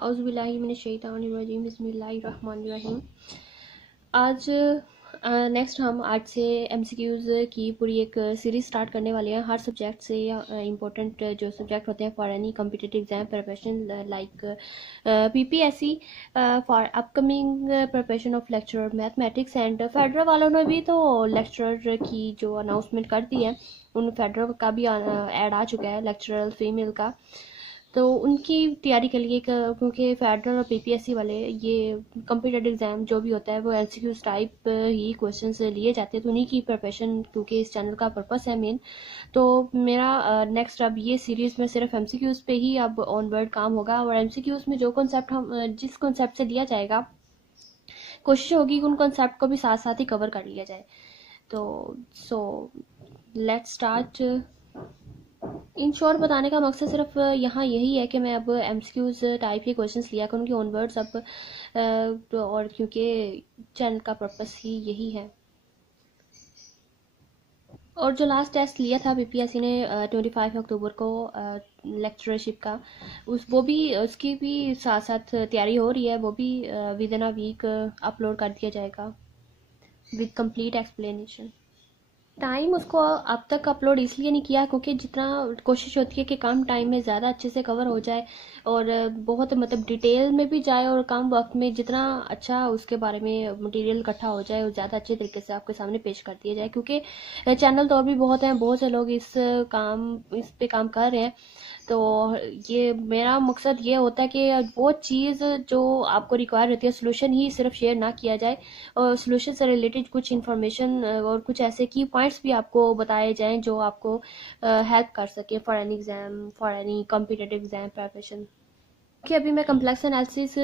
औज़ुबिल्लाहिमिनश्शैतानिर्रजीम बिस्मिल्लाहिर्रहमानिर्रहीम। आज नेक्स्ट हम आज से MCQs की पूरी एक सीरीज़ स्टार्ट करने वाले हैं। हर सब्जेक्ट से इम्पोर्टेंट जो सब्जेक्ट होते हैं for any competitive exam preparation like PPSC for upcoming preparation of lecturer mathematics and federal वालों ने भी तो लेक्चरर की जो अनाउंसमेंट कर दी है, उन फेडरल का भी ऐड आ चुका है लेक्चरर फीमेल का, तो उनकी तैयारी के लिए क्योंकि फेडरल और PPSC वाले ये कम्पिटिटिव एग्जाम जो भी होता है वो MCQs टाइप ही क्वेश्चंस लिए जाते हैं, तो उन्हीं की प्रिपरेशन क्योंकि इस चैनल का पर्पस है मेन। तो मेरा नेक्स्ट अब ये सीरीज में सिर्फ MCQs पे ही अब ऑनवर्ड काम होगा, और MCQs में जो कॉन्सेप्ट हम जिस कॉन्सेप्ट से लिया जाएगा कोशिश होगी कि उन कॉन्सेप्ट को भी साथ साथ ही कवर कर लिया जाए। तो so let's start. In short बताने का मकसद सिर्फ यहाँ यही है कि मैं अब MCQs टाइप के क्वेश्चंस लिया करूँगी ऑनवर्ड्स अब, और क्योंकि चैनल का पर्पस ही यही है। और जो लास्ट टेस्ट लिया था PPSC ने 25 अक्टूबर को लेक्चरशिप का, वो भी उसकी भी साथ साथ तैयारी हो रही है, वो भी within a week upload कर दिया जाएगा विद कंप्लीट एक्सप्लेनेशन। टाइम उसको अब तक अपलोड इसलिए नहीं किया क्योंकि जितना कोशिश होती है कि कम टाइम में ज़्यादा अच्छे से कवर हो जाए और बहुत मतलब डिटेल में भी जाए, और कम वक्त में जितना अच्छा उसके बारे में मटेरियल इकट्ठा हो जाए और ज़्यादा अच्छे तरीके से आपके सामने पेश कर दिया जाए, क्योंकि चैनल तो और भी बहुत हैं, बहुत से लोग इस पे काम कर रहे हैं। तो ये मेरा मकसद ये होता है कि वो चीज़ जो आपको रिक्वायर रहती है सोल्यूशन ही सिर्फ शेयर ना किया जाए, और सोल्यूशन से रिलेटेड कुछ इन्फॉर्मेशन और कुछ ऐसे की पॉइंट्स भी आपको बताए जाएं जो आपको हेल्प कर सके for any exam, for any competitive exam preparation. कि अभी मैं कम्प्लेक्स एनालिसिस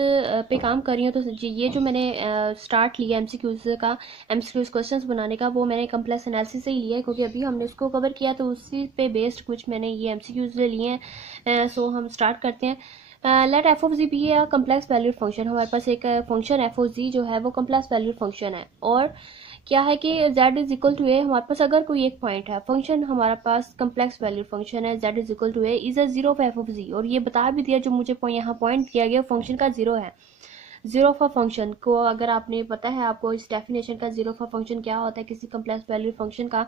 पे काम कर रही हूँ, तो ये जो मैंने स्टार्ट लिया MCQs का, MCQs क्वेश्चंस बनाने का, वो मैंने कम्प्लेक्स एनालिसिस से ही लिया है क्योंकि अभी हमने उसको कवर किया, तो उसी पे बेस्ड कुछ मैंने ये MCQs लिए हैं। सो हम स्टार्ट करते हैं। Let f of z be है कम्प्लेक्स वैल्यूड फंक्शन। हमारे पास एक फंक्शन एफ ऑफ जी जो है वो कम्प्लेक्स वैल्यूड फंक्शन है, और क्या है कि z is equal to a. हमारे पास अगर कोई एक पॉइंट है, फंक्शन हमारा पास कम्प्लेक्स वैल्यू फंक्शन है, z is equal to a is a zero of f of g, और ये बता भी दिया जो मुझे यहाँ पॉइंट किया गया फंक्शन का जीरो है। जीरो ऑफ अ फंक्शन को अगर आपने पता है आपको इस डेफिनेशन का, जीरो ऑफ अ फंक्शन क्या होता है किसी कम्प्लेक्स वैल्यू फंक्शन का,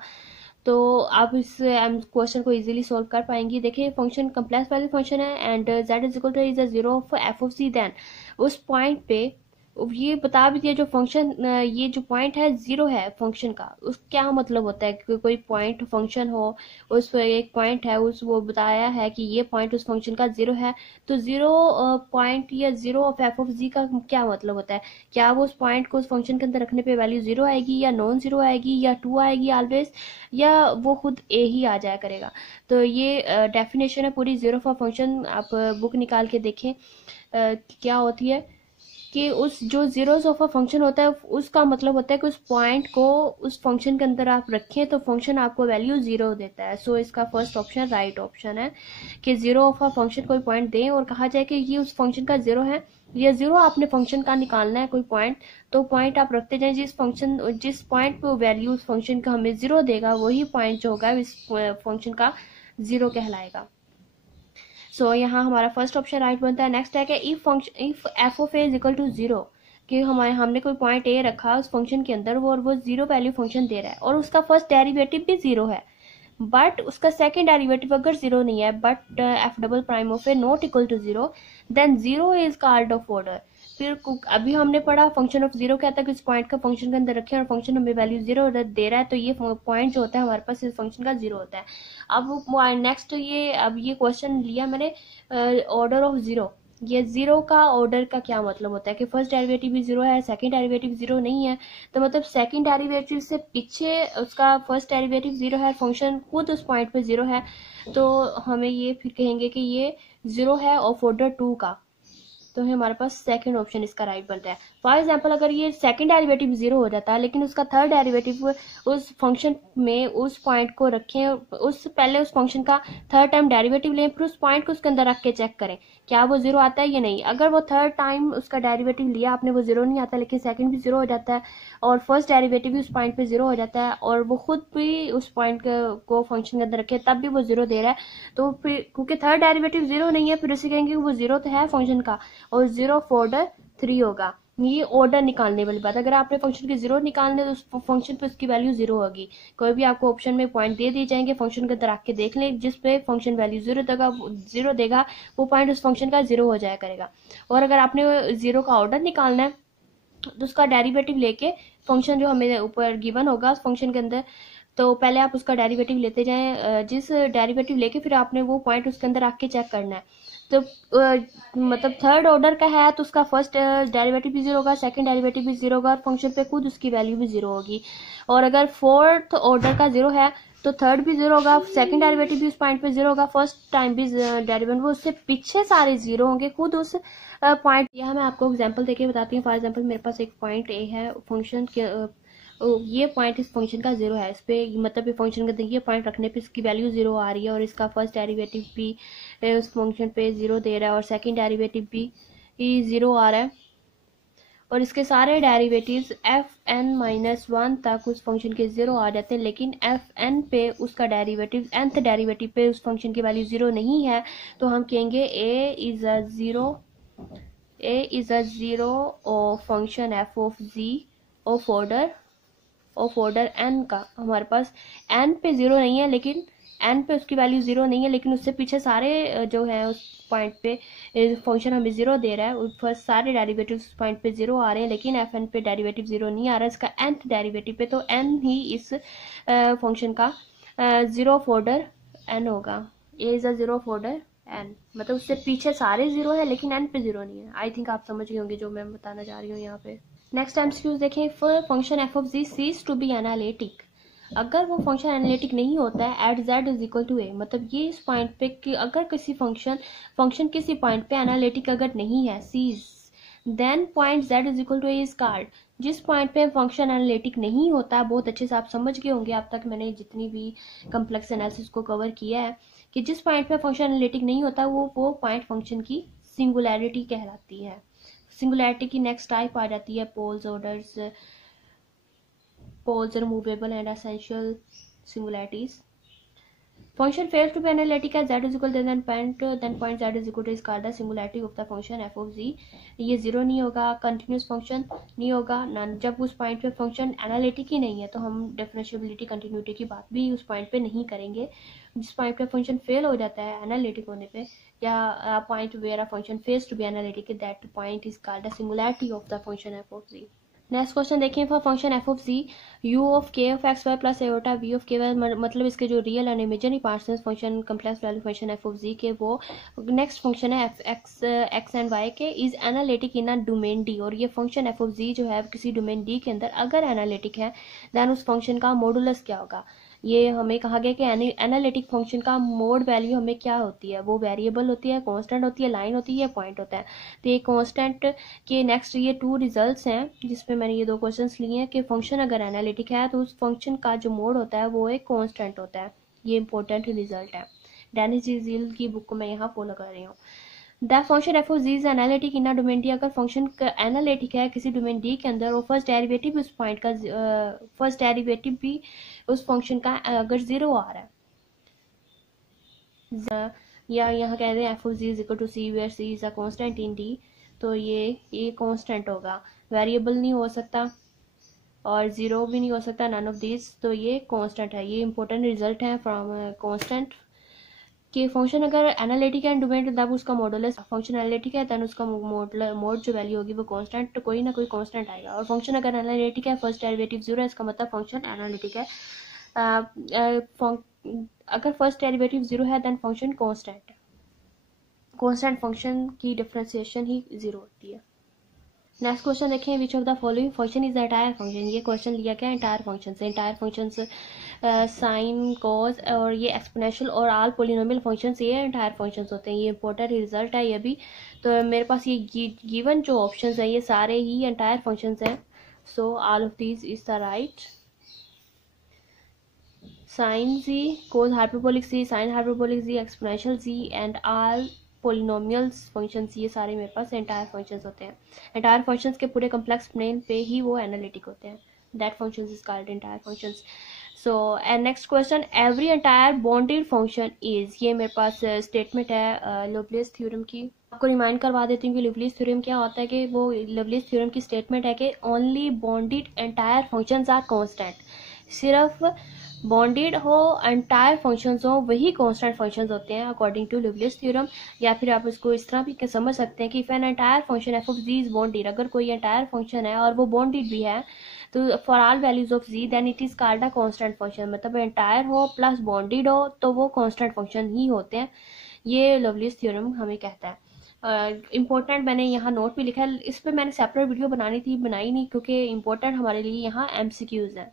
तो आप इस क्वेश्चन को इजीली सॉल्व कर पाएंगी। देखिए फंक्शन कम्प्लेक्स वैल्यू फंक्शन है and z is equal to is a zero of f of z, then उस पॉइंट पे ये बता भी दिया जो फंक्शन, ये जो पॉइंट है जीरो है फंक्शन का, उस क्या मतलब होता है कि कोई पॉइंट फंक्शन हो, उस एक पॉइंट है, उस वो बताया है कि ये पॉइंट उस फंक्शन का जीरो है, तो जीरो पॉइंट या जीरो ऑफ एफ ऑफ जी का क्या मतलब होता है? क्या वो उस पॉइंट को उस फंक्शन के अंदर रखने पे वैल्यू जीरो आएगी, या नॉन जीरो आएगी, या टू आएगी ऑलवेज, या वो खुद ए ही आ जाया करेगा? तो ये डेफिनेशन है पूरी जीरो ऑफ फंक्शन। आप बुक निकाल के देखें क्या होती है कि उस जो जीरोस ऑफ अ फंक्शन होता है उसका मतलब होता है कि उस पॉइंट को उस फंक्शन के अंदर आप रखें तो फंक्शन आपको वैल्यू जीरो देता है। सो इसका फर्स्ट ऑप्शन राइट ऑप्शन है कि जीरो ऑफ अ फंक्शन कोई पॉइंट दें और कहा जाए कि ये उस फंक्शन का जीरो है, या जीरो आपने फंक्शन का निकालना है कोई पॉइंट, तो पॉइंट आप रखते जाएं जिस पॉइंट पे वैल्यू उस फंक्शन का हमें जीरो देगा वही पॉइंट जो होगा इस फंक्शन का जीरो कहलाएगा। सो यहाँ हमारा फर्स्ट ऑप्शन राइट बनता है। नेक्स्ट है कि if f of a is equal to zero, कि हमने कोई पॉइंट ए रखा उस फंक्शन के अंदर, वो जीरो वैल्यू फंक्शन दे रहा है और उसका फर्स्ट डेरिवेटिव भी जीरो है, बट उसका सेकंड डेरिवेटिव अगर जीरो नहीं है, but f double prime of a not equal to zero, then zero is called of order. फिर अभी हमने पढ़ा फंक्शन ऑफ जीरो कहता है कि इस पॉइंट का फंक्शन के अंदर रखें और फंक्शन हमें वैल्यू जीरो दे रहा है, तो ये पॉइंट जो होता है हमारे पास इस फंक्शन का जीरो होता है। अब नेक्स्ट अब ये क्वेश्चन लिया मैंने ऑर्डर ऑफ जीरो। ये जीरो का ऑर्डर का क्या मतलब होता है कि फर्स्ट डेरिवेटिव भी जीरो है, सेकंड डेरिवेटिव जीरो नहीं है, तो मतलब सेकंड डेरिवेटिव से पीछे उसका फर्स्ट डेरिवेटिव जीरो है, फंक्शन खुद उस पॉइंट पे जीरो है, तो हमें ये फिर कहेंगे कि ये जीरो है ऑफ ऑर्डर टू का, तो हमारे पास सेकंड ऑप्शन इसका राइट बनता है। फॉर एग्जांपल अगर ये सेकंड डेरिवेटिव जीरो हो जाता है लेकिन उसका थर्ड डेरिवेटिव उस फंक्शन में उस पॉइंट को रखें, पहले उस फंक्शन का थर्ड टाइम डेरिवेटिव लें, फिर उस पॉइंट को उसके अंदर रख के चेक करें क्या वो जीरो आता है या नहीं। अगर वो थर्ड टाइम उसका डेरिवेटिव लिया आपने, वो जीरो नहीं आता, लेकिन सेकंड भी जीरो हो जाता है और फर्स्ट डेरिवेटिव भी उस पॉइंट पे जीरो हो जाता है और वो खुद भी उस पॉइंट को फंक्शन के अंदर रखे तब भी वो जीरो दे रहा है, तो फिर क्योंकि थर्ड डेरिवेटिव जीरो नहीं है, फिर उसे कहेंगे वो जीरो तो है फंक्शन का और जीरो ऑफ ऑर्डर 3 होगा। ये ऑर्डर निकालने वाली बात। अगर आपने फंक्शन के जीरो निकालने तो उस फंक्शन पे उसकी वैल्यू जीरो होगी। कोई भी आपको ऑप्शन में पॉइंट दे दिए जाएंगे, फंक्शन के अंदर आके देख लें, जिस पे फंक्शन वैल्यू जीरो देगा वो पॉइंट उस फंक्शन का जीरो हो जाया करेगा। और अगर आपने जीरो का ऑर्डर निकालना है तो उसका डेरिवेटिव लेके फंक्शन जो हमें ऊपर गिवन होगा उस फंक्शन के अंदर, तो पहले आप उसका डेरिवेटिव लेते जाएं, जिस डेरिवेटिव लेके फिर आपने वो पॉइंट उसके अंदर आके चेक करना है। तो मतलब थर्ड ऑर्डर का है तो उसका फर्स्ट डेरिवेटिव भी जीरो होगा, सेकंड डेरिवेटिव भी जीरो होगा और फंक्शन पे खुद उसकी वैल्यू भी जीरो होगी। और अगर फोर्थ ऑर्डर का जीरो है तो थर्ड भी जीरो होगा, सेकंड डेरिवेटिव भी उस पॉइंट पे जीरो होगा, फर्स्ट टाइम भी डेरिवेटिव, वो उससे पीछे सारे जीरो होंगे खुद उस पॉइंट। यह मैं आपको एग्जांपल देके बताती हूँ। फॉर एग्जांपल मेरे पास एक पॉइंट ए है, फंक्शन के ये पॉइंट इस फंक्शन का जीरो है, इस पे मतलब ये फंक्शन का ये पॉइंट रखने पे इसकी वैल्यू जीरो आ रही है और इसका फर्स्ट डेरिवेटिव भी उस फंक्शन पे जीरो दे रहा है और सेकंड डेरिवेटिव भी जीरो आ रहा है और इसके सारे derivatives f n minus one तक उस फंक्शन के जीरो आ जाते हैं, लेकिन एफ एन पे उसका डेरिवेटिव nth डेरिवेटिव पे उस फंक्शन की वैल्यू जीरो नहीं है, तो हम कहेंगे a is a zero of function f of z of order n का। हमारे पास एन पे जीरो नहीं है, लेकिन एन पे उसकी वैल्यू जीरो नहीं है, लेकिन उससे पीछे सारे जो है उस पॉइंट पे फंक्शन हमें जीरो दे रहा है, फर्स्ट सारे डेरिवेटिव उस पॉइंट पे जीरो आ रहे हैं, लेकिन एफ एन पे डेरिवेटिव जीरो नहीं आ रहा है इसका nth डेरिवेटिव पे, तो एन ही इस फंक्शन का जीरो ऑफ ऑर्डर एन होगा। A is a zero of order n, मतलब उससे पीछे सारे जीरो है लेकिन एन पे जीरो नहीं है। आई थिंक आप समझ गए होंगे जो मैं बताना चाह रही हूँ यहाँ पे। नेक्स्ट एमसीक्यूज देखें। If function f of z ceases to be analytic, अगर वो फंक्शन एनालिटिक नहीं होता है at z is equal to a, मतलब ये इस पॉइंट पे कि अगर किसी फंक्शन किसी पॉइंट पे एनालिटिक अगर नहीं है ceases, then point z is equal to a is called. जिस पॉइंट पे फंक्शन एनालिटिक नहीं होता, बहुत अच्छे से आप समझ गए होंगे अब तक मैंने जितनी भी कम्प्लेक्स एनालिसिस को कवर किया है, कि जिस पॉइंट पे फंक्शन एनालिटिक नहीं होता वो पॉइंट फंक्शन की सिंगुलैरिटी कहलाती है। सिंगुलैरिटी की नेक्स्ट टाइप आ जाती है poles are movable and essential singularities. Function fails to be analytic as z is equal to then point z is equal to is called the singularity of the function f of z. ये zero नहीं होगा, continuous function नहीं होगा ना, जब उस point पे function analytic ही नहीं है तो हम डिफरेंशिएबिलिटी कंटिन्यूटी की बात भी उस पॉइंट पे नहीं करेंगे। जिस पॉइंट पे फंक्शन फेल हो जाता है एनालिटिक होने पे, या point where a function fails to be analytic, that point is called the singularity of the function f of z. Next question देखिए। For function f of z u of के of x y plus iota v of के y, मतलब इसके जो real and imaginary parts हैं function complex value function f of z के, वो next function है एफ एक्स एंड वाई के, is analytic in a domain D. और ये फंक्शन एफ ऑफ जी जो है किसी डोमेन डी के अंदर अगर एनालिटिक है, देन उस फंक्शन का मॉडुलस क्या होगा। ये हमें कहा गया कि एनालिटिक फंक्शन का मोड वैल्यू हमें क्या होती है, वो वेरिएबल होती है, कांस्टेंट होती है, लाइन होती है, पॉइंट होता है। तो ये कांस्टेंट के नेक्स्ट ये 2 रिजल्ट्स हैं जिसमें मैंने ये 2 क्वेश्चंस लिए हैं कि फंक्शन अगर एनालिटिक है तो उस फंक्शन का जो मोड होता है वो एक कांस्टेंट होता है। ये इंपॉर्टेंट रिजल्ट है, डेनिस जील की बुक को मैं यहाँ फॉलो कर रही हूँ। The function f of z is analytic in a domain D, अगर फंक्शन एनालिटिक है किसी डोमेन डी के अंदर और फर्स्ट डेरिवेटिव भी उस पॉइंट का फर्स्ट डेरिवेटिव भी उस फंक्शन का अगर जीरो आ रहा है, या यहाँ कह रहे हैं f of z is equal to c where c is a constant in D, तो ये कांस्टेंट होगा, वेरिएबल नहीं हो सकता और जीरो भी नहीं हो सकता, नन ऑफ दिस, तो ये कांस्टेंट है। ये इंपॉर्टेंट रिजल्ट है फ्रॉम कांस्टेंट कि फंक्शन अगर एनालिटिक है डोमेन तब उसका मॉडुलस, फंक्शन एनालिटिक है तब उसका मोड जो वैल्यू होगी वो कांस्टेंट, कोई ना कोई कांस्टेंट आएगा। और फंक्शन अगर एनालिटिक है फर्स्ट डेरिवेटिव जीरो है, इसका मतलब फंक्शन एनालिटिक है। अगर फर्स्ट डेरिवेटिव जीरो है देन फंक्शन कांस्टेंट है। कांस्टेंट फंक्शन की डिफरेंशिएशन ही जीरो होती है। नेक्स्ट क्वेश्चन देखें। विच of the following function is entire function, ये क्वेश्चन लिया गया एंटायर फंक्शन से। एंटायर फंक्शन साइन कॉज और ये एक्सपोनेंशियल और ऑल पोलिनोमियल फंक्शंस ये एंटायर फंक्शंस होते हैं। ये इंपॉर्टेंट रिजल्ट है ये भी। तो मेरे पास ये गिवन जो ऑप्शंस हैं ये सारे ही एंटायर फंक्शंस हैं, so all of these is the right. Sine z, cos hyperbolic z, sine hyperbolic z, exponential z and all polynomials functions, ये सारे मेरे पास एंटायर फंक्शंस होते हैं। एंटायर फंक्शंस के पूरे कम्प्लेक्स प्लेन पे ही वो एनालिटिक होते हैं। That functions is called entire functions. So and next question, every entire bounded function is, ये मेरे पास स्टेटमेंट है लवलेस थ्योरम की। आपको रिमाइंड करवा देती हूँ कि लवलेस थ्योरम क्या होता है, कि वो लवलेस थ्योरम की स्टेटमेंट है कि only bounded entire functions are constant. सिर्फ बॉन्डेड हो एंटायर फंक्शंस हो वही कांस्टेंट फंक्शंस होते हैं अकॉर्डिंग टू लिवलेस थ्योरम। या फिर आप इसको इस तरह भी समझ सकते हैं कि if an entire function f of z is bounded, अगर कोई एंटायर फंक्शन है और वो बॉन्डेड भी है तो for all values of z then it is called a constant function. मतलब एंटायर हो प्लस बॉन्डेड हो तो वो कांस्टेंट फंक्शन ही होते हैं, ये लिवलेस थ्योरम हमें कहता है। इम्पोर्टेंट मैंने यहाँ नोट भी लिखा है, इस पर मैंने सेपरेट वीडियो बनानी थी, बनाई नहीं, क्योंकि इम्पोर्टेंट हमारे लिए यहाँ MCQs है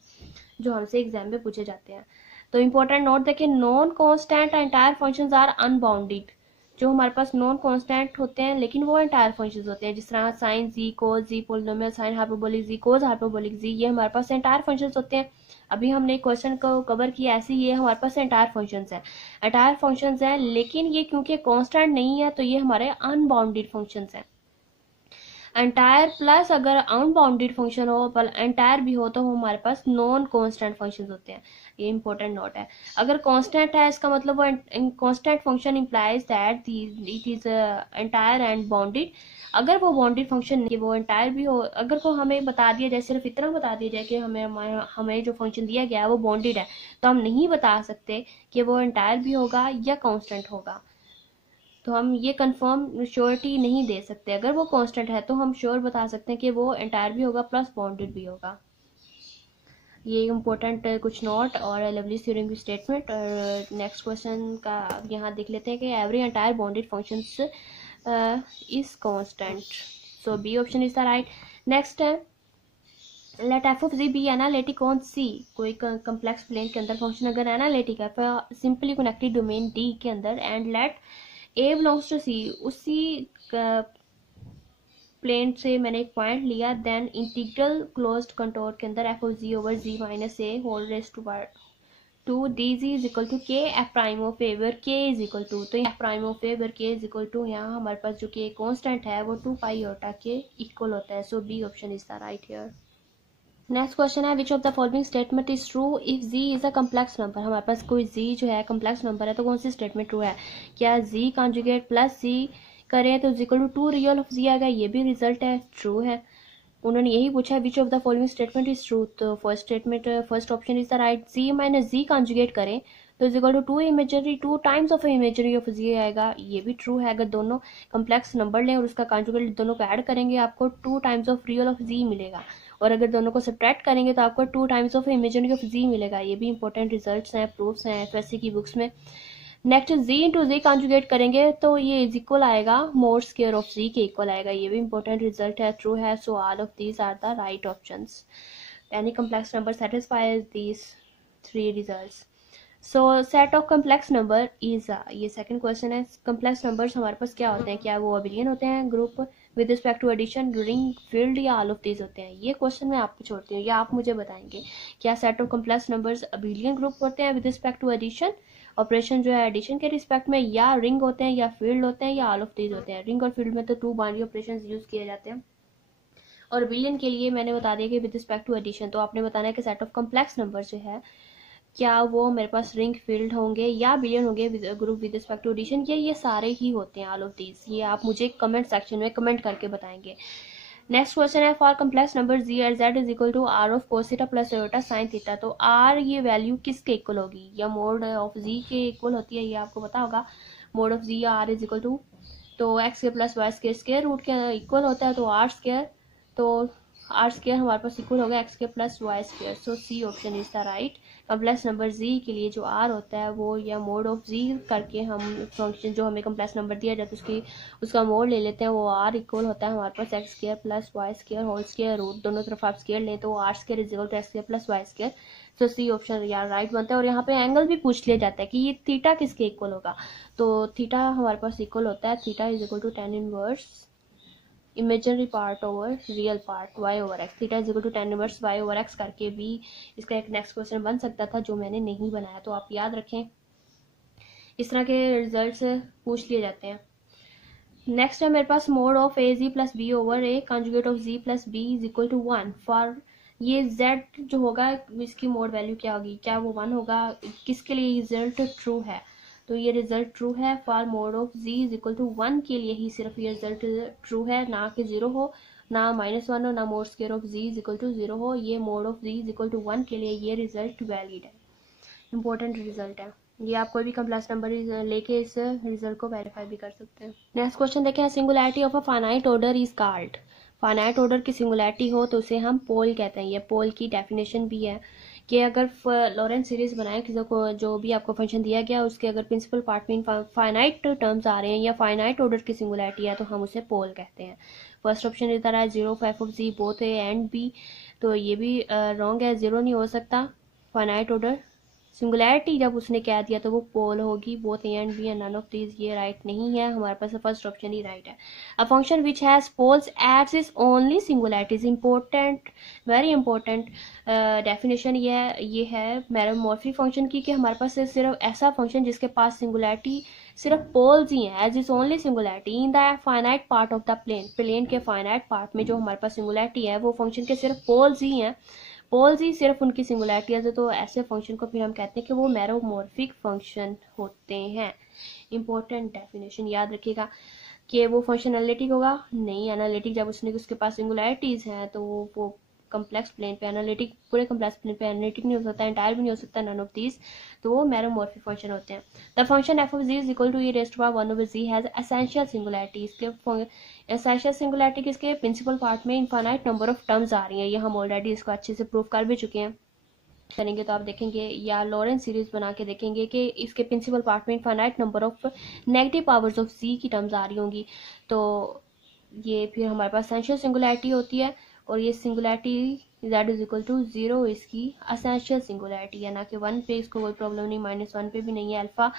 जो हमसे एग्जाम में पूछे जाते हैं। तो इम्पोर्टेंट नोट देखिए, non constant entire functions are unbounded. जो हमारे पास नॉन कांस्टेंट होते हैं लेकिन वो एंटायर फंक्शंस होते हैं, जिस तरह साइन जी, कोस जी, पोलिनोमियल साइन हाइपरबोलिक जी, कोस हाइपरबोलिक जी, ये हमारे पास एंटायर फंक्शंस होते हैं। अभी हमने क्वेश्चन को कवर किया ऐसे, ये हमारे पास एंटायर फंक्शंस है, एंटायर फंक्शंस है, लेकिन ये क्योंकि कांस्टेंट नहीं है तो ये हमारे अनबाउंडेड फंक्शंस हैं। एंटायर प्लस अगर अनबाउंडेड फंक्शन हो पर एंटायर भी हो तो हमारे पास नॉन कांस्टेंट फंक्शंस होते हैं, ये इंपॉर्टेंट नोट है। अगर कांस्टेंट है इसका मतलब वो constant function implies that it is entire and bounded. अगर वो बाउंडेड फंक्शन नहीं, वो एंटायर भी हो, अगर को हमें बता दिया जाए, सिर्फ इतना बता दिया जाए कि हमें जो फंक्शन दिया गया है वो बाउंडेड है, तो हम नहीं बता सकते कि वो एंटायर भी होगा या कांस्टेंट होगा। तो हम ये कंफर्म श्योरिटी नहीं दे सकते। अगर वो कांस्टेंट है तो हम श्योर बता सकते हैं कि वो एंटायर भी होगा प्लस बाउंडेड भी होगा। ये इम्पोर्टेंट कुछ नोट और लवलीस थ्योरम की स्टेटमेंट। और नेक्स्ट क्वेश्चन का यहाँ देख लेते हैं कि every entire bounded functions is constant. So b option is the right. Next है, let f of z be analytic on C. कोई कम्प्लेक्स प्लेन के अंदर फंक्शन अगर एनालिटिक है तो सिंपली कनेक्टेड डोमेन डी के अंदर, and let a belongs to C, उसी प्लेन से मैंने एक पॉइंट लिया, देन इंटीग्रल क्लोज्ड कंटोर के अंदर f of z over z minus a whole raise to d z is equal to k f prime of a where k is equal to, तो f prime of a where k is equal to, यहाँ हमारे पास जो कि constant है वो 2 पाई iota के equal होता है। So b option is the right here. Next question है, which of the following statement is true if z is a complex number. हमारे पास कोई जी जो है कम्प्लेक्स नंबर है तो कौन सी स्टेटमेंट ट्रू है? क्या जी कॉन्जुगेट प्लस जी करें तो equal to 2 real of z आएगा, ये भी रिजल्ट है, ट्रू है। उन्होंने यही पूछा है which of the following statement is true, तो first statement first option is the right. Z minus z conjugate करें तो equal to 2 imaginary 2 times of imaginary of z आएगा, ये भी ट्रू है। अगर दोनों कम्प्लेक्स नंबर लें और उसका कॉन्जुगेट दोनों को ऐड करेंगे आपको 2 टाइम्स ऑफ रियल ऑफ जी मिलेगा, और अगर दोनों को सब्ट्रैक्ट करेंगे तो आपको 2 टाइम्स ऑफ इमेजरी ऑफ जी मिलेगा। ये भी इंपॉर्टेंट रिजल्ट्स हैं, प्रूफ्स हैं एफएससी की बुक्स में। नेक्स्ट जी इंटू जी कॉन्जुगेट करेंगे तो ये इज इक्वल आएगा मोड स्क्वायर ऑफ जी के इक्वल आएगा, ये भी इंपॉर्टेंट रिजल्ट है, ट्रू है। So all of these are the right options. Any complex number satisfies these 3 results. So set of complex number is, ये सेकंड क्वेश्चन है, complex numbers हमारे पास क्या होते हैं? क्या वो अबिलियन होते हैं, group with respect to addition, ring, field, या ऑल ऑफ दीज होते हैं? ये क्वेश्चन मैं आपको छोड़ती हूँ, या आप मुझे बताएंगे क्या set of complex numbers abelian group होते हैं with respect to addition, operation जो है एडिशन के रिस्पेक्ट में, या रिंग होते हैं, या फील्ड होते हैं, या ऑल ऑफ दीज होते हैं? रिंग और फील्ड में तो 2 बाइनरी ऑपरेशन यूज किए जाते हैं, और अबिलियन के लिए मैंने बता दिया कि विद रिस्पेक्ट टू एडिशन। तो आपने बताना है कि सेट ऑफ कम्प्लेक्स नंबर जो है क्या वो मेरे पास रिंग, फील्ड होंगे या बिलियन होंगे group with respect to addition, ये सारे ही होते हैं ऑल ऑफ दीज। ये आप मुझे कमेंट सेक्शन में कमेंट करके बताएंगे। नेक्स्ट क्वेश्चन है, for complex number z at z is equal to r of cos theta plus iota sine theta, तो आर ये वैल्यू किसके इक्वल होगी? या मोड ऑफ जी के इक्वल होती है, ये आपको पता होगा। Mod of z r is equal to, तो एक्स के plus y square square root के इक्वल होता है, तो आर स्क्वायर, तो आर स्क्वायर हमारे पास इक्वल होगा एक्स के plus y square. So c option is the right. Complex number z के लिए जो आर होता है वो या मोड ऑफ जी करके हम फंक्शन जो हमें कम्प्लेक्स नंबर दिया जाता है उसका मोड ले लेते हैं, वो आर इक्वल होता है हमारे पास x square plus y square whole square root, दोनों तरफ आप स्क्वायर लें तो r square is equal to x square plus y square. So c option यार राइट बनता है। और यहाँ पे एंगल भी पूछ लिया जाता है कि ये थीटा किसके इक्वल होगा, तो थीटा हमारे पास इक्वल होता है, theta is equal to tan inverse imaginary part over real part y over x, theta is equal to tan inverse y over x करके भी इसका एक नेक्स्ट क्वेश्चन बन सकता था जो मैंने नहीं बनाया, तो आप याद रखें इस तरह के रिजल्ट्स पूछ लिए जाते हैं। नेक्स्ट है मेरे पास mod of a z plus b over a conjugate of z plus b is equal to 1 for ये z जो होगा इसकी मोड वैल्यू क्या होगी, क्या वो 1 होगा, किसके लिए रिजल्ट ट्रू है, तो ये रिजल्ट ट्रू है for mod of z is equal to 1 के लिए ही सिर्फ ये रिजल्ट ट्रू है, ना कि 0 हो, ना -1 हो, ना mod square of z is equal to 0 हो, ये mod of z is equal to 1 के लिए ये रिजल्ट वैलिड है, इंपॉर्टेंट रिजल्ट है। ये आप कोई भी कम्प्लेक्स नंबर लेके इस रिजल्ट को वेरीफाई भी कर सकते हैं। नेक्स्ट क्वेश्चन देखें, singularity of a finite order is called. Finite order की सिंगुलैरिटी हो तो उसे हम पोल कहते हैं। ये पोल की डेफिनेशन भी है कि अगर लॉरेंट सीरीज बनाए किसी को, जो भी आपको फंक्शन दिया गया उसके अगर प्रिंसिपल पार्ट में फाइनाइट टर्म्स आ रहे हैं या फाइनाइट ऑर्डर की सिंगुलैरिटी है तो हम उसे पोल कहते हैं। फर्स्ट ऑप्शन इधर रहा है 0 f of z both A and B, तो ये भी रॉन्ग है, 0 नहीं हो सकता। फाइनाइट ऑर्डर सिंगुलैरिटी जब उसने कह दिया तो वो पोल होगी, both A and b and none of these, ये राइट नहीं है, हमारे पास फर्स्ट ऑप्शन ही राइट है। A function which has poles as its only singularities, important, very important definition ये है मैरोमॉर्फिक फंक्शन की कि हमारे पास सिर्फ ऐसा फंक्शन जिसके पास सिंगुलैरिटी सिर्फ पोल्स ही हैं, as is only singularity in the finite part of the plane, plane के फाइनाइट पार्ट में जो हमारे पास सिंगुलैरिटी है वो फंक्शन के सिर्फ पोल्स ही हैं, पोल्स ही सिर्फ उनकी सिंगुलैरिटीज है, तो ऐसे फंक्शन को फिर हम कहते हैं कि वो मैरोमॉर्फिक फंक्शन होते हैं। इंपॉर्टेंट डेफिनेशन याद रखिएगा कि वो फंक्शन एनालिटिक होगा नहीं, एनालिटिक जब उसके पास सिंगुलैरिटीज हैं तो वो कम्प्लेक्स प्लेन पे एनालिटिक, पूरे कम्प्लेक्स प्लेन पे एनालिटिक नहीं हो सकता, एंटायर भी नहीं हो सकता, नन ऑफ दीज, तो वो मैरोमॉर्फिक फंक्शन होते हैं। The function f of z is equal to e raised to power 1 over z has essential singularity, इसके एसेंशियल सिंगुलैरिटी किसके प्रिंसिपल पार्ट में इनफाइनाइट नंबर ऑफ टर्म्स आ रही हैं, ये हम ऑलरेडी इसको अच्छे से प्रूव कर भी चुके हैं, करेंगे तो आप देखेंगे या लॉरेंट सीरीज बना के देखेंगे कि इसके प्रिंसिपल पार्ट में infinite number of negative powers of z की टर्म्स आ रही होंगी, तो ये फिर हमारे पास एसेंशियल सिंगुलैरिटी होती है, और ये singularity z is equal to 0 इसकी एसेंशियल सिंगुलैरिटी है, ना कि 1 पे इसको कोई प्रॉब्लम नहीं, -1 पे भी नहीं है, अल्फा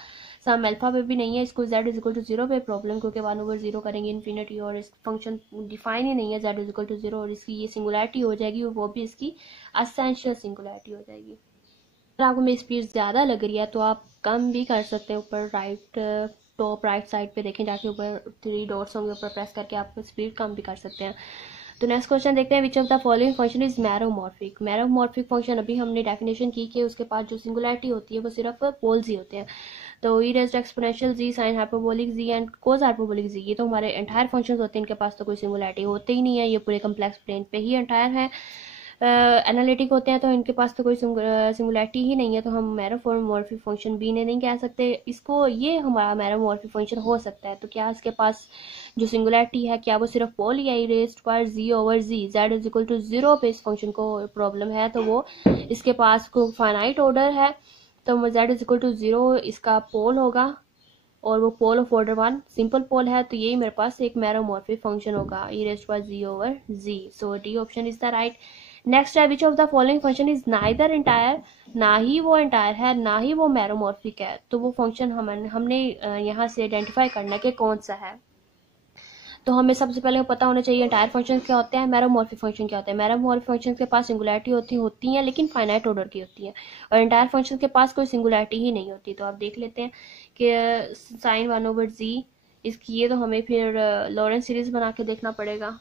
सम अल्फा पे भी नहीं है, इसको z इज इक्वल टू 0 पे प्रॉब्लम, क्योंकि 1 over 0 करेंगे इन्फिनिटी और इस फंक्शन डिफाइन ही नहीं है z इज इक्वल टू 0, और इसकी ये सिंगुलैरिटी हो जाएगी वो भी इसकी एसेंशियल सिंगुलैरिटी हो जाएगी। अगर आपको मेरी स्पीड ज़्यादा लग रही है तो आप कम भी कर सकते हैं, ऊपर राइट टॉप राइट साइड पे देखें जाके ऊपर 3 डॉट्स होंगे, ऊपर प्रेस करके आप स्पीड कम भी कर सकते हैं। तो नेक्स्ट क्वेश्चन देखते हैं, which of the following function is meromorphic. Meromorphic function अभी हमने डेफिनेशन की कि उसके पास जो सिंगुलैरिटी होती है वो सिर्फ पोल्स ही होते हैं, तो e raised exponential z, sine hyperbolic z and cos hyperbolic z, ये तो हमारे एंटायर फंक्शंस होते हैं, इनके पास तो कोई सिंगुलैरिटी होते ही नहीं है, ये पूरे कम्प्लेक्स प्लेन पे ही एंटायर है, एनालिटिक होते हैं, तो इनके पास तो कोई सिंगुलैरिटी ही नहीं है, तो हम मैरोमॉर्फिक फंक्शन भी नहीं कह सकते इसको, ये हमारा मैरोमॉर्फिक फंक्शन हो सकता है। तो क्या इसके पास जो सिंगुलैरिटी है क्या वो सिर्फ पोल या ई रेज़्ड पर z over z, z is equal to 0 पे इस फंक्शन को प्रॉब्लम है, तो वो इसके पास को फाइनाइट ऑर्डर है, तो z इज इक्वल टू 0 इसका पोल होगा, और वो पोल ऑफ ऑर्डर 1 सिंपल पोल है, तो यही मेरे पास एक मैरोमॉर्फिक फंक्शन होगा, ई रेज़्ड पर z over z, so D option is the right. Next है, which of the following function is neither entire, ना ही वो एंटायर है ना ही वो मैरोमॉर्फिक है, तो वो फंक्शन हमने यहाँ से आइडेंटिफाई करना कि कौन सा है। तो हमें सबसे पहले पता होना चाहिए एंटायर फंक्शन क्या होते हैं, मैरोमॉर्फिक फंक्शन क्या होता है। मैरोमॉर्फिक फंक्शन के पास सिंगुलैरिटी होती हैं लेकिन फाइनाइट ऑर्डर की होती है, और एंटायर फंक्शन के पास कोई सिंगुलैरिटी ही नहीं होती। तो आप देख लेते हैं कि साइन 1 over z इसकी, ये तो हमें फिर लॉरेंट सीरीज बना के देखना पड़ेगा।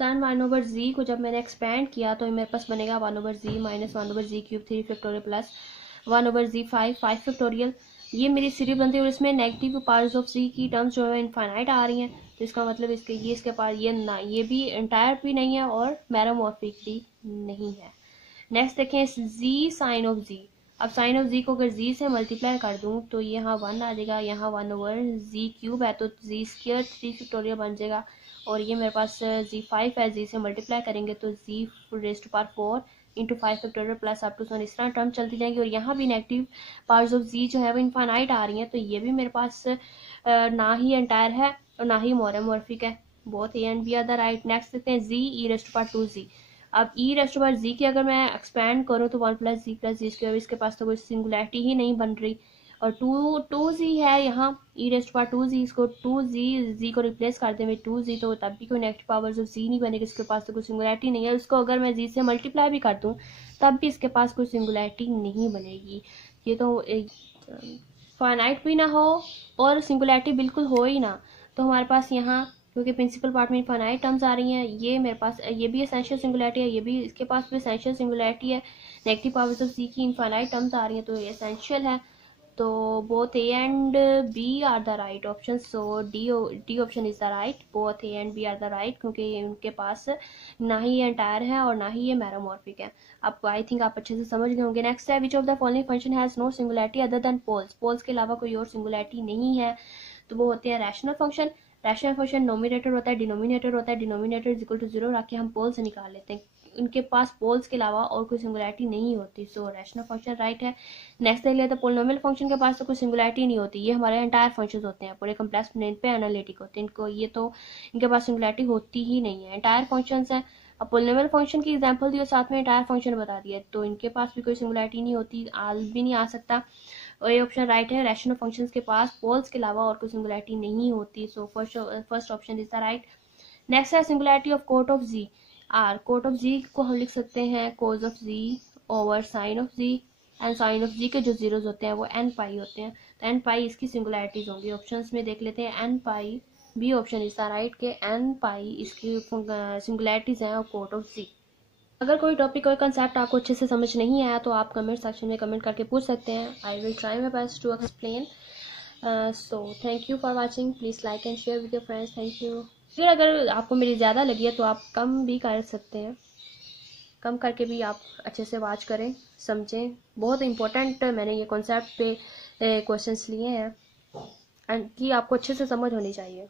साइन 1 over z को जब मैंने एक्सपेंड किया तो मेरे पास बनेगा 1 over z minus 1 over z cube 3 factorial plus 1 over z 5 factorial, ये मेरी सीरीज बनती है, और इसमें नेगेटिव पार्ट्स ऑफ z की टर्म्स जो है इनफाइनाइट आ रही हैं, तो इसका मतलब इसके पास ये भी एंटायर भी नहीं है और मैरोमॉर्फिक भी नहीं है। नेक्स्ट देखें z साइन ऑफ z, अब साइन ऑफ z को अगर z से मल्टीप्लाई कर दूं तो यहाँ 1 आ जाएगा, यहाँ 1 over z क्यूब है तो z स्क्वायर 3 फैक्टोरियल बन जाएगा, और ये मेरे पास z5 है, z से मल्टीप्लाई करेंगे तो z raised to power 4 into 5 factorial plus up to 1, इस तरह टर्म चलती जाएंगी, और यहाँ भी नेगेटिव पार्ट्स ऑफ z जो है वो इनफाइनाइट आ रही हैं, तो ये भी मेरे पास ना ही एंटायर है और ना ही मैरोमॉर्फिक है, both A and B are the right. Next देखते हैं z e raised to power 2z, अब e raised to power z की अगर मैं एक्सपेंड करूँ तो 1 प्लस z स्क्वायर, इसके पास तो कोई सिंगुलैरिटी ही नहीं बन रही, और 2z है यहाँ ई रेज़्ड टू पावर 2z, इसको 2z को रिप्लेस कर दें 2z, तो तब भी कोई नेगेटिव पावर्स ऑफ z नहीं बनेगी, इसके पास तो कोई सिंगुलैरिटी नहीं है, उसको अगर मैं z से मल्टीप्लाई भी कर दूँ तब भी इसके पास कोई सिंगुलैरिटी नहीं बनेगी। ये तो फाइनाइट भी ना हो और सिंगुलैरिटी बिल्कुल हो ही ना, तो हमारे पास यहाँ क्योंकि प्रिंसिपल पार्ट में इनफाइनाइट टर्म्स आ रही हैं, ये मेरे पास ये भी एसेंशियल सिंगुलैरिटी है, ये भी इसके पास भी एसेंशियल सिंगुलैरिटी है, नेगेटिव पावर्स ऑफ सी की इनफाइनाइट टर्म्स आ रही हैं, तो ये एसेंशियल है। तो both A and B are the right option, so D option is the right, both A and B are the right, क्योंकि उनके पास ना ही ये एंटायर है और ना ही ये मैरोमॉर्फिक है। अब आई थिंक आप अच्छे से समझ गए होंगे। नेक्स्ट है which of the following function has no singularity other than poles, poles के अलावा कोई और सिंगुलैरिटी नहीं है, तो वो होते हैं rational function. Rational function nominator होता है, डिनोमिनेटर होता है, डिनोमिनेटर इज इक्वल टू 0 रख के हम पोल्स निकाल लेते हैं, उनके पास पोल्स के अलावा और कोई सिंगुलैरिटी नहीं होती, सो रैशनल फंक्शन राइट है। नेक्स्ट देख लेते हैं पोलिनोमियल फंक्शन के पास तो कोई सिंगुलैरिटी नहीं होती, ये हमारे एंटायर फंक्शंस होते हैं, पूरे कम्प्लेक्स प्लेन पे एनालिटिक होते हैं, इनको ये तो इनके पास सिंगुलैरिटी होती ही नहीं है, एंटायर फंक्शंस हैं। अब पोलिनोमियल फंक्शन की एग्जांपल दी और साथ में एंटायर फंक्शन बता दिया, तो इनके पास भी कोई सिंगुलैरिटी नहीं होती, आल भी नहीं आ सकता, और ये ऑप्शन राइट है। रैशनल फंक्शंस के पास पोल्स के अलावा और कोई सिंगुलैरिटी नहीं होती, so first option is the right. Next है singularity of cot of z are, cot of z को हम लिख सकते हैं cos of z over sine of z, and sine of z के जो जीरोज होते हैं वो एन पाई होते हैं, तो एन पाई इसकी सिंगुलैरिटीज होंगी। ऑप्शंस में देख लेते हैं, n pi B option is the right के एन पाई इसकी सिंगुलैरिटीज हैं और कोट ऑफ जी। अगर कोई टॉपिक और कंसेप्ट आपको अच्छे से समझ नहीं आया तो आप कमेंट सेक्शन में कमेंट करके पूछ सकते हैं, I will try my best to explain. So thank you for watching, please like and share with your friends, thank you. फिर अगर आपको मेरी ज़्यादा लगी है तो आप कम भी कर सकते हैं, कम करके भी आप अच्छे से वॉच करें, समझें, बहुत इंपॉर्टेंट मैंने ये कॉन्सेप्ट पे क्वेश्चंस लिए हैं एंड कि आपको अच्छे से समझ होनी चाहिए।